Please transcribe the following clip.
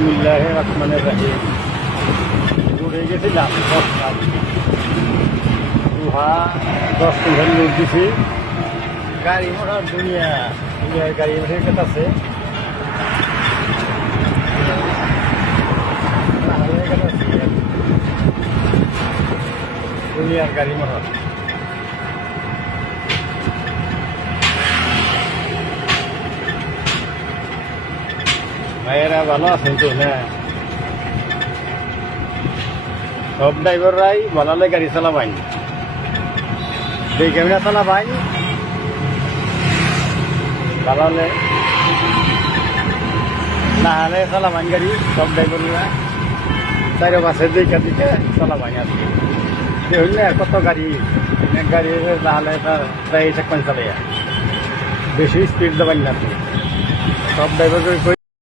বিসমিল্লাহির রহমানির রহিম। ঘুরে গেছিলাম 10 কুইন্টাল লোড দিছি। গাড়ি মোটর দুনিয়ার গাড়ি উঠে গেছে। দুনিয়ার গাড়ি মোটর ভাইয়েরা ভালো আছেন তো? না, সব ড্রাইভাররাই বলালে গাড়ি চালাবাইন, দেখে না চালাবাইন, বলালে না হলে চালাবাইন গাড়ি। সব ড্রাইভাররা চারি পাশে দিকে দিকে চালাবাইন আর কি। হইল না কত গাড়ি, অনেক গাড়ি না হলে তার প্রায় 1 চালাইয়া বেশি স্পিড দেবেন না। সব ড্রাইভার